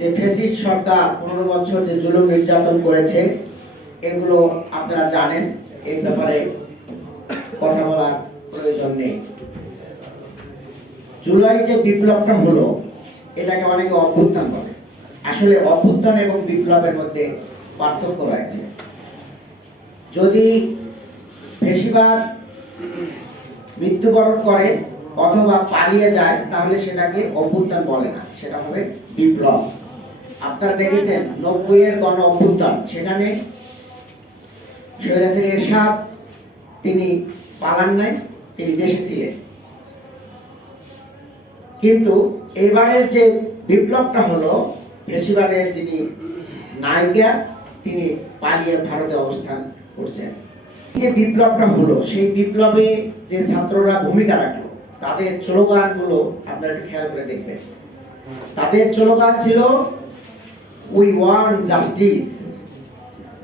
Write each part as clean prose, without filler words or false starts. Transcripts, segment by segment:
যে ফ্যাসিস্ট সরকার 15 বছর যে জুলুম নির্যাতন করেছে, এগুলো আপনারা জানেন, এই ব্যাপারে কথা বলার প্রয়োজন নেই। জুলাই যে বিপ্লবটা হলো, এটাকে অনেকে অভ্যুত্থান বলে। আসলে অভ্যুত্থান এবং বিপ্লবের মধ্যে পার্থক্য রয়েছে। যদি ফ্যাসিবাদ মৃত্যুবরণ করে অথবা পালিয়ে যায়, তাহলে সেটাকে অভ্যুত্থান বলে না, সেটা হবে বিপ্লব। আপনারা দেখেছেন 90-এর গণ অভ্যুত্থান, সেখানে স্বৈরাচারী এরশাদ তিনি পালান নাই, তিনি দেশে ছিলেন। কিন্তু এবারের যে বিপ্লবটা হলো, ফ্যাসিবাদের যিনি নায়িকা তিনি পালিয়ে ভারতে অবস্থান করছেন। যে বিপ্লবটা হলো, সেই বিপ্লবে যে ছাত্ররা ভূমিকা রাখলো, তাদের স্লোগানগুলো আপনারা একটু খেয়াল করে দেখবেন। তাদের স্লোগান ছিল উই ওয়ান্ট জাস্টিস,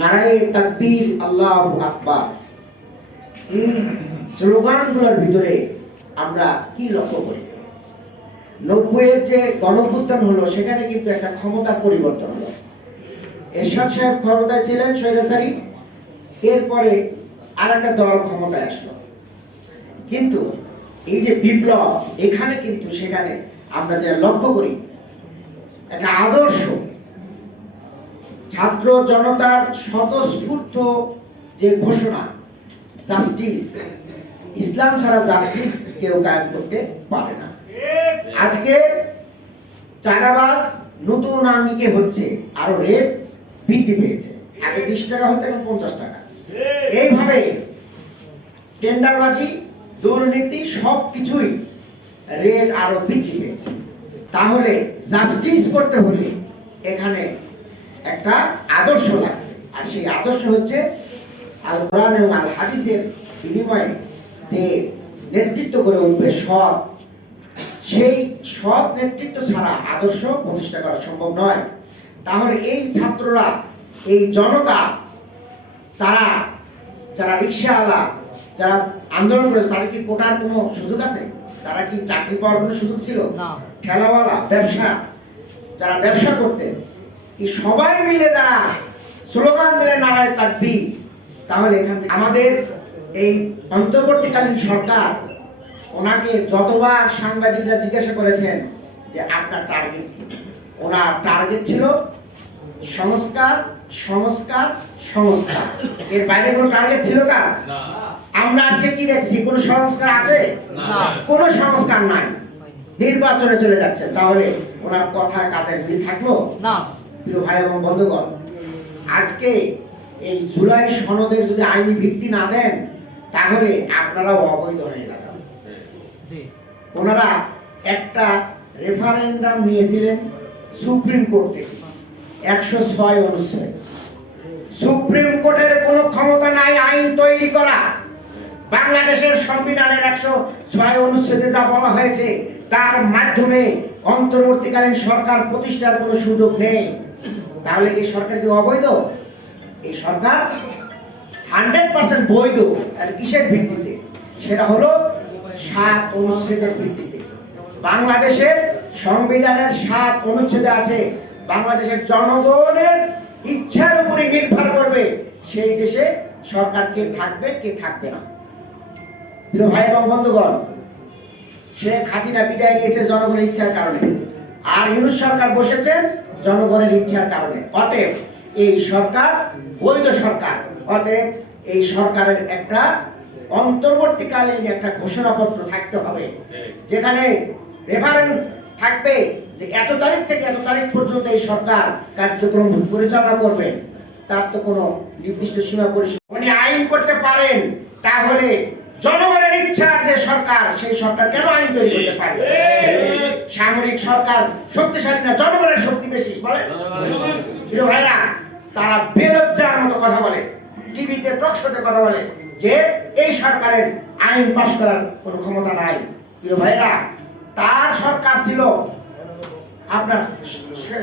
নারায়ে তাকবীর, আল্লাহু আকবার। এই স্লোগানগুলোর ভিতরে আমরা কি লক্ষ্য করি? 90-এর যে গণঅভ্যুত্থান হলো, সেখানে কিন্তু একটা ক্ষমতার পরিবর্তন হলো। এরশাদ সাহেব ক্ষমতায় ছিলেন স্বৈরাচারী, এরপরে আর একটা দল ক্ষমতায় আসলো। কিন্তু এই যে বিপ্লব, এখানে কিন্তু সেখানে আমরা যে লক্ষ্য করি একটা আদর্শ, ছাত্র জনতার স্বতঃস্ফূর্ত যে ঘোষণা, জাস্টিস, ইসলাম ছাড়া জাস্টিস কেউ কায়েম করতে পারে না। আজকে চাঁদাবাজ নতুন আঙ্গিকে হচ্ছে, আরো রেট বৃদ্ধি পেয়েছে। আগে 20 টাকা হতো, এখন 50 টাকা। এইভাবে টেন্ডারবাজি, দুর্নীতি, সবকিছুই রেট আরো বৃদ্ধি পেয়েছে। তাহলে জাস্টিস করতে হলে এখানে একটা আদর্শ লাগবে, আর সেই আদর্শ হচ্ছে আল কোরআন এবং আল হাদিসের বিনিময়ে যে নেতৃত্ব করে উঠবে সৎ, সেই সৎ নেতৃত্ব ছাড়া আদর্শ প্রতিষ্ঠা করা সম্ভব নয়। তাহলে এই ছাত্ররা, এই জনতা, তারা যারা রিক্সাওয়ালা, যারা আন্দোলন করেছে, তাদের কি কোটার কোনো সুযোগ আছে? তারা কি চাকরি পাওয়ার কোনো সুযোগ ছিল? ঠেলাওয়ালা, ব্যবসা, যারা ব্যবসা করতেন, এই সবাই মিলে যারা স্লোগান দিলেন নারায়ে তাকবীর, তাহলে এখান থেকে আমাদের এই অন্তর্বর্তীকালীন সরকার, ওনাকে যতবার সাংবাদিকরা জিজ্ঞাসা করেছেন যে আপনার টার্গেট কি, ওনার টার্গেট ছিল সংস্কার, সংস্কার, সংস্কার। এর বাইরে কোনো টার্গেট ছিল না। আমরা আজকে কি দেখছি? কোনো সংস্কার আছে? কোনো সংস্কার নাই, নির্বাচনে চলে যাচ্ছে। তাহলে ওনার কথা কাজের মিল থাকলো না? প্রিয় ভাই এবং বন্ধুগণ, আজকে এই জুলাই সনদের যদি আইনি ভিত্তি না দেন, তাহলে আপনারাও অবৈধ হয়ে যাবেন। ওনারা একটা রেফারেন্ডাম নিয়েছিলেন সুপ্রিম কোর্ট থেকে, 106 অনুচ্ছেদ। সুপ্রিম কোর্টের কোনো ক্ষমতা নাই আইন তৈরি করা। বাংলাদেশের সংবিধানের 106 অনুচ্ছেদে যা বলা হয়েছে, তার মাধ্যমে অন্তর্বর্তীকালীন সরকার প্রতিষ্ঠার কোনো সুযোগ নেই। তাহলে এই সরকার কি অবৈধ? এই সরকার 100% বৈধ। তাহলে কিসের ভিত্তিতে? সেটা হলো 7 অনুচ্ছেদের ভিত্তিতে। বাংলাদেশের সংবিধানের 7 অনুচ্ছেদে আছে, বাংলাদেশের জনগণের ইচ্ছার উপরে নির্ভর করবে সেই দেশে সরকার কে থাকবে, কে থাকবে না। প্রিয় ভাই এবং বন্ধুগণ, শেখ হাসিনা বিদায় নিয়েছে জনগণের ইচ্ছার কারণে, আর ইউনূস সরকার বসেছেন জনগণের ইচ্ছার কারণে। অতএব এই সরকার বৈধ সরকার। অতএব এই সরকারের একটা অন্তর্বর্তীকালীন একটা ঘোষণাপত্র থাকতে হবে, যেখানে রেফারেন্স থাকবে যে এত তারিখ থেকে এত তারিখ পর্যন্ত এই সরকার কার্যক্রম পরিচালনা করবে। তার তো কোনো নির্দিষ্ট সীমা পরিসীমা উনি আইন করতে পারেন, তাহলে জনগণের ইচ্ছা যে সরকার, সেই সরকার কেন আইন তৈরি করতে পারবে? সামরিক সরকার শক্তিশালী না, জনগণের শক্তি বেশি। বলে প্রিয় ভাইরা, তারা বেলজ্জার মতো কথা বলে, টিভিতে টকশোতে কথা বলে যে এই সরকারের আইন পাস করার কোনো ক্ষমতা নাই। প্রিয় ভাইরা, তার সরকার ছিল আপনার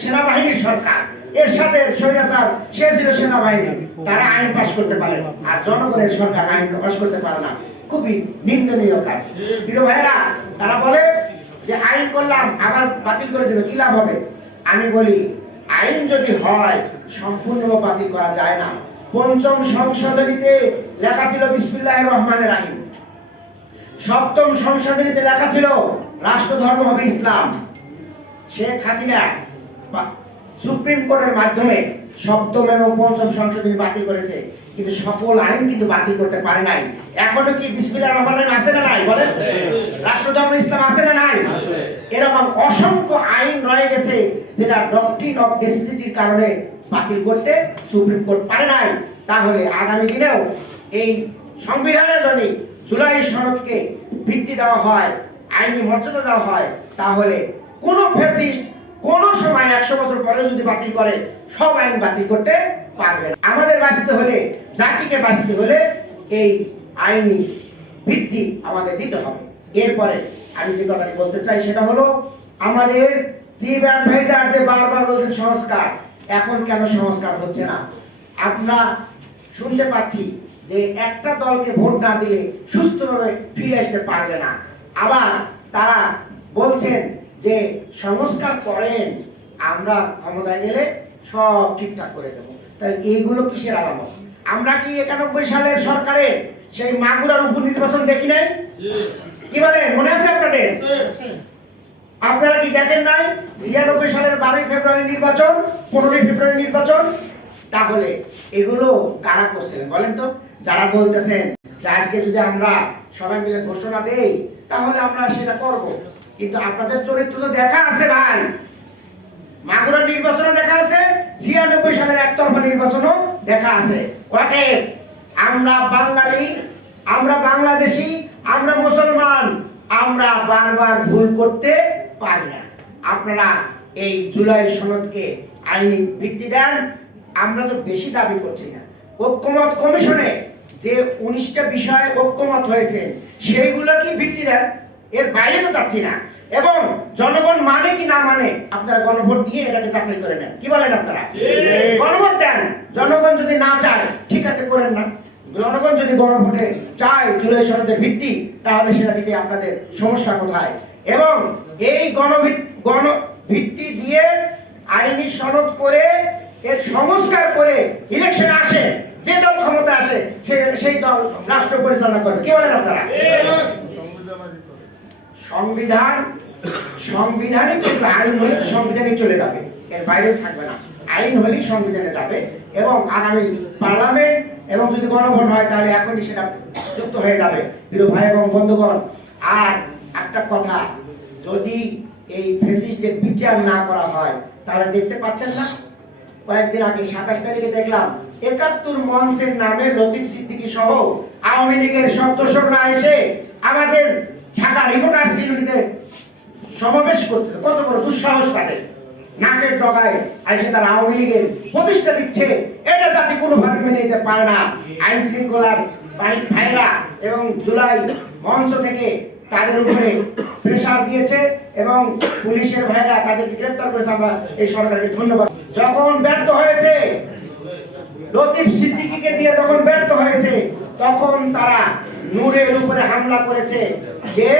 সেনাবাহিনীর সরকার, এরশাদের স্বৈরাচার, সে ছিল সেনাবাহিনী, তারা আইন পাস করতে পারে, আর জনগণের সরকার আইন পাস করতে পারে না। খুবই নিন্দনীয় কাজ। প্রিয় ভাইরা, তারা বলে যে আইন করলাম আবার বাতিল করে দেবে, কি লাভ হবে? আমি বলি আইন যদি হয় সম্পূর্ণ বাতিল করা যায় না। পঞ্চম সংশোধনীতে লেখা ছিল বিসমিল্লাহির রহমানির রহিম, সপ্তম সংশোধনীতে লেখা ছিল রাষ্ট্রধর্ম হবে ইসলাম। শেখ হাসিনা সুপ্রিম কোর্টের মাধ্যমে সপ্তম এবং পঞ্চম সংশোধনী বাতিল করেছে, কিন্তু সকল আইন কিন্তু বাতিল করতে পারে নাই। এখনো কি বিসমিল্লাহির রহমানির রহিম আছে না নাই বলেন? রাষ্ট্রধর্ম ইসলাম আছে না নাই? এরকম অসংখ্য আইন রয়ে গেছে যেটা ডক্ট্রিন অফ নেসেসিটির কারণে বাতিল করতে সুপ্রিম কোর্ট পারে নাই। তাহলে আগামী দিনেও এই সংবিধানের যদি জুলাই সনদকে ভিত্তি দেওয়া হয়, আইনি মর্যাদা দেওয়া হয়, তাহলে কোনো ফ্যাসিস্ট কোন সময় 100 বছর পরে যদি বাতিল করে সব আইন বাতিল করতে পারবে না। আমাদের বাঁচতে হলে, জাতিকে বাঁচতে হলে এই আইনি ভিত্তি আমাদের দিতে হবে। এরপরে আমি যে কথাটি বলতে চাই সেটা হলো, আমাদের চিফ অ্যাডভাইজার যে বারবার বলছেন সংস্কার, এখন কেন সংস্কার হচ্ছে না? আমরা শুনতে পাচ্ছি যে একটা দলকে ভোট না দিলে সুস্থভাবে ফিরে আসতে পারবে না। আবার তারা বলছেন যে সংস্কার করেন, আমরা ক্ষমতায় গেলে সব ঠিকঠাক করে দেবো। তাহলে এইগুলো কিসের আলামত? আমরা কি 91 সালের সরকারের সেই মাগুরার উপনির্বাচন দেখি নাই? কি বলে মনে আছে আপনাদের? আপনারা কি দেখেন নাই 96 সালের 12 ফেব্রুয়ারি নির্বাচন, 15 ফেব্রুয়ারি নির্বাচন? তাহলে এগুলো কারা করছেন বলেন তো? যারা বলতেছেন যে আজকে যদি আমরা সবাই মিলে ঘোষণা দেই তাহলে আমরা সেটা করব, কিন্তু আপনাদের চরিত্র তো দেখা আছে ভাই। মাগুরা নির্বাচনও দেখা আছে, 96 সালের একতরফা নির্বাচনও দেখা আছে। অতএব আমরা বাঙালি, আমরা বাংলাদেশি, আমরা মুসলমান, আমরা বারবার ভুল করতে পারি না। আপনারা এই জুলাই সনদকে আইনি ভিত্তি দেন। আমরা তো বেশি দাবি করছি না। ঐক্যমত কমিশনে যে 19টা বিষয়ে ঐক্যমত হয়েছে সেইগুলো কি ভিত্তি দেন, এর বাইরে তো চাচ্ছি না। এবং জনগণ মানে কি না মানে আপনারা গণভোট দিয়ে এটাকে যাচাই করে নেন। কি বলেন আপনারা? গণভোট দেন। জনগণ যদি না চায় ঠিক আছে করেন না। জনগণ যদি গণভোটে চায় জুলাই সনদের ভিত্তি, তাহলে সেটা দিতে আপনাদের সমস্যা কোথায়? এবং এই গণভিত্তি দিয়ে আইনি সনদ করে এর সংস্কার করে ইলেকশন আসে, যে দল ক্ষমতা আসে সেই দল রাষ্ট্র পরিচালনা করবে। কি বলেন আপনারা? সংবিধানে কিন্তু আইন হলে সংবিধানে চলে যাবে, এর বাইরে থাকবে না। আইন হলেই সংবিধানে যাবে এবং আগামী পার্লামেন্ট এবং যদি গণভোট হয় তাহলে এখনই সেটা যুক্ত হয়ে যাবে। প্রিয় ভাই এবং বন্ধুগণ, আর একটা কথা, যদি এই ফ্যাসিস্টের বিচার না করা হয় তাহলে দেখতে পাচ্ছেন না, কয়েকদিন আগে 27 তারিখে দেখলাম 71 মঞ্চের নামে লতিফ সিদ্দিকী সহ আওয়ামী লীগের সদস্যরা এসে আমাদের ঢাকা রিপোর্টার্স ইউনিটিতে সমাবেশ করছে। কত বড় দুঃসাহস তাদের! নাকের ডগায় এসে তারা আওয়ামী লীগের প্রতিষ্ঠা দিচ্ছে। এটা জাতি কোনোভাবে মেনে নিতে পারে না। আইন শৃঙ্খলার ভাইরা এবং জুলাই মঞ্চ থেকে তাদের উপরে প্রেসার দিয়েছে এবং পুলিশের ভাইরা তাদেরকে গ্রেফতার করেছে। আমরা এই সরকারকে ধন্যবাদ। যখন ব্যর্থ হয়েছে, লতিফ সিদ্দিকীকে দিয়ে যখন ব্যর্থ হয়েছে, তখন তারা নূরের উপরে হামলা করেছে যে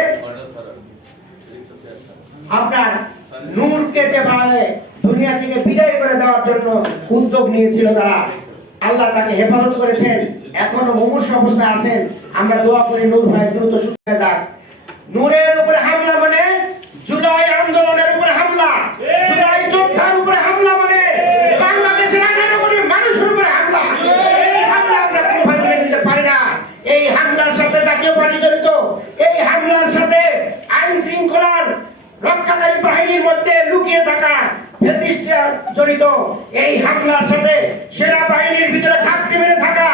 আপনার নূরকে যেভাবে দুনিয়া থেকে বিদায় করে দেওয়ার জন্য উদ্যোগ নিয়েছিল তারা, আল্লাহ তাকে হেফাজত করেছেন, এখনো মুমূর্ষ অবস্থায় আছেন। আমরা দোয়া করি নূর ভাই দ্রুত সুস্থ হয়ে যাক। নূরের উপরে হামলা মানে জুলাই আন্দোলনের উপরে হামলা, জুলাই যোদ্ধার উপরে হামলা মানে বাংলাদেশের 18 কোটি মানুষের উপরে হামলা। এই হামলা আমরা কোনোভাবে মেনে নিতে পারি না। এই হামলার সাথে জাতীয় পার্টি জড়িত, এই হামলার সাথে আইন শৃঙ্খলার রক্ষাকারী বাহিনীর মধ্যে লুকিয়ে থাকা ফ্যাসিস্টরা জড়িত, এই হামলার সাথে সেনা বাহিনীর ভিতরে ঘাপটি মেরে থাকা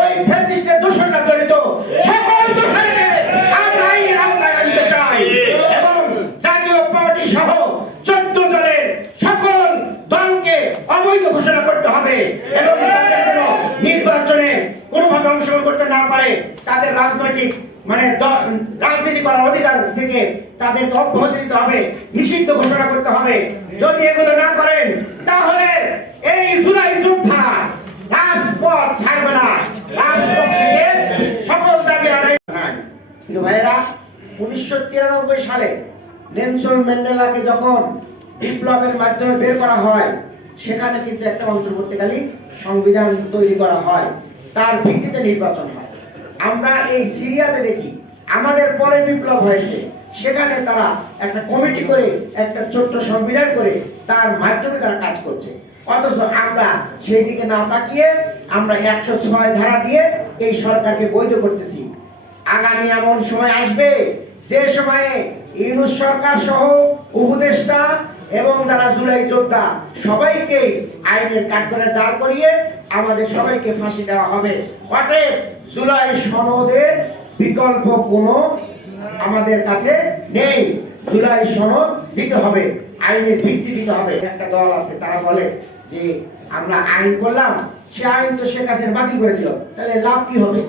ওই ফ্যাসিস্টের দূষণরা জড়িত। সকল দোষীকে আমরা আইনের আওতায় আনতে চাই এবং জাতীয় পার্টি সহ 14 দলের সকল দলকে অবৈধ ঘোষণা করতে হবে এবং নির্বাচনে কোনোভাবে অংশগ্রহণ করতে না পারে তাদের রাজনৈতিক রাজনীতি করার অধিকার থেকে তাদেরকে অব্যাহতি দিতে হবে, নিষিদ্ধ ঘোষণা করতে হবে। যদি এগুলো না করেন তাহলে এই জুলাই যোদ্ধা রাজপথ ছাড়বে না, রাজপথ থেকে সকল দাবি আদায় নাই। প্রিয় ভাইয়েরা, 1993 সালে নেলসন ম্যান্ডেলাকে যখন বিপ্লবের মাধ্যমে বের করা হয়, সেখানে কিন্তু একটা অন্তর্বর্তীকালীন সংবিধান তৈরি করা হয়, তার ভিত্তিতে নির্বাচন হয়। আমরা এই সিরিয়াতে দেখি আমাদের পরে বিপ্লব হয়েছে, সেখানে তারা একটা কমিটি করে একটা ছোট্ট সংবিধান করে তার মাধ্যমে তারা কাজ করছে। অথচ আমরা সেই দিকে না তাকিয়ে আমরা 106 ধারা দিয়ে এই সরকারকে বৈধ করতেছি। আগামী এমন সময় আসবে যে সময়ে ইউনূস সরকার সহ উপদেষ্টা এবং যারা জুলাই যোদ্ধা সবাইকে আইনের কাঠগড়ায় দাঁড় করিয়ে আমাদের সবাইকে ফাঁসি দেওয়া হবে। অতএব জুলাই সনদের বিকল্প কোনো আমাদের কাছে নেই। জুলাই সনদ দিতে হবে, আইনের ভিত্তি দিতে হবে। একটা দল আছে তারা বলে যে আমরা আইন করলাম, সে আইন তো শেখ হাসিনা বাতিল করে দিল, তাহলে লাভ কি হবে?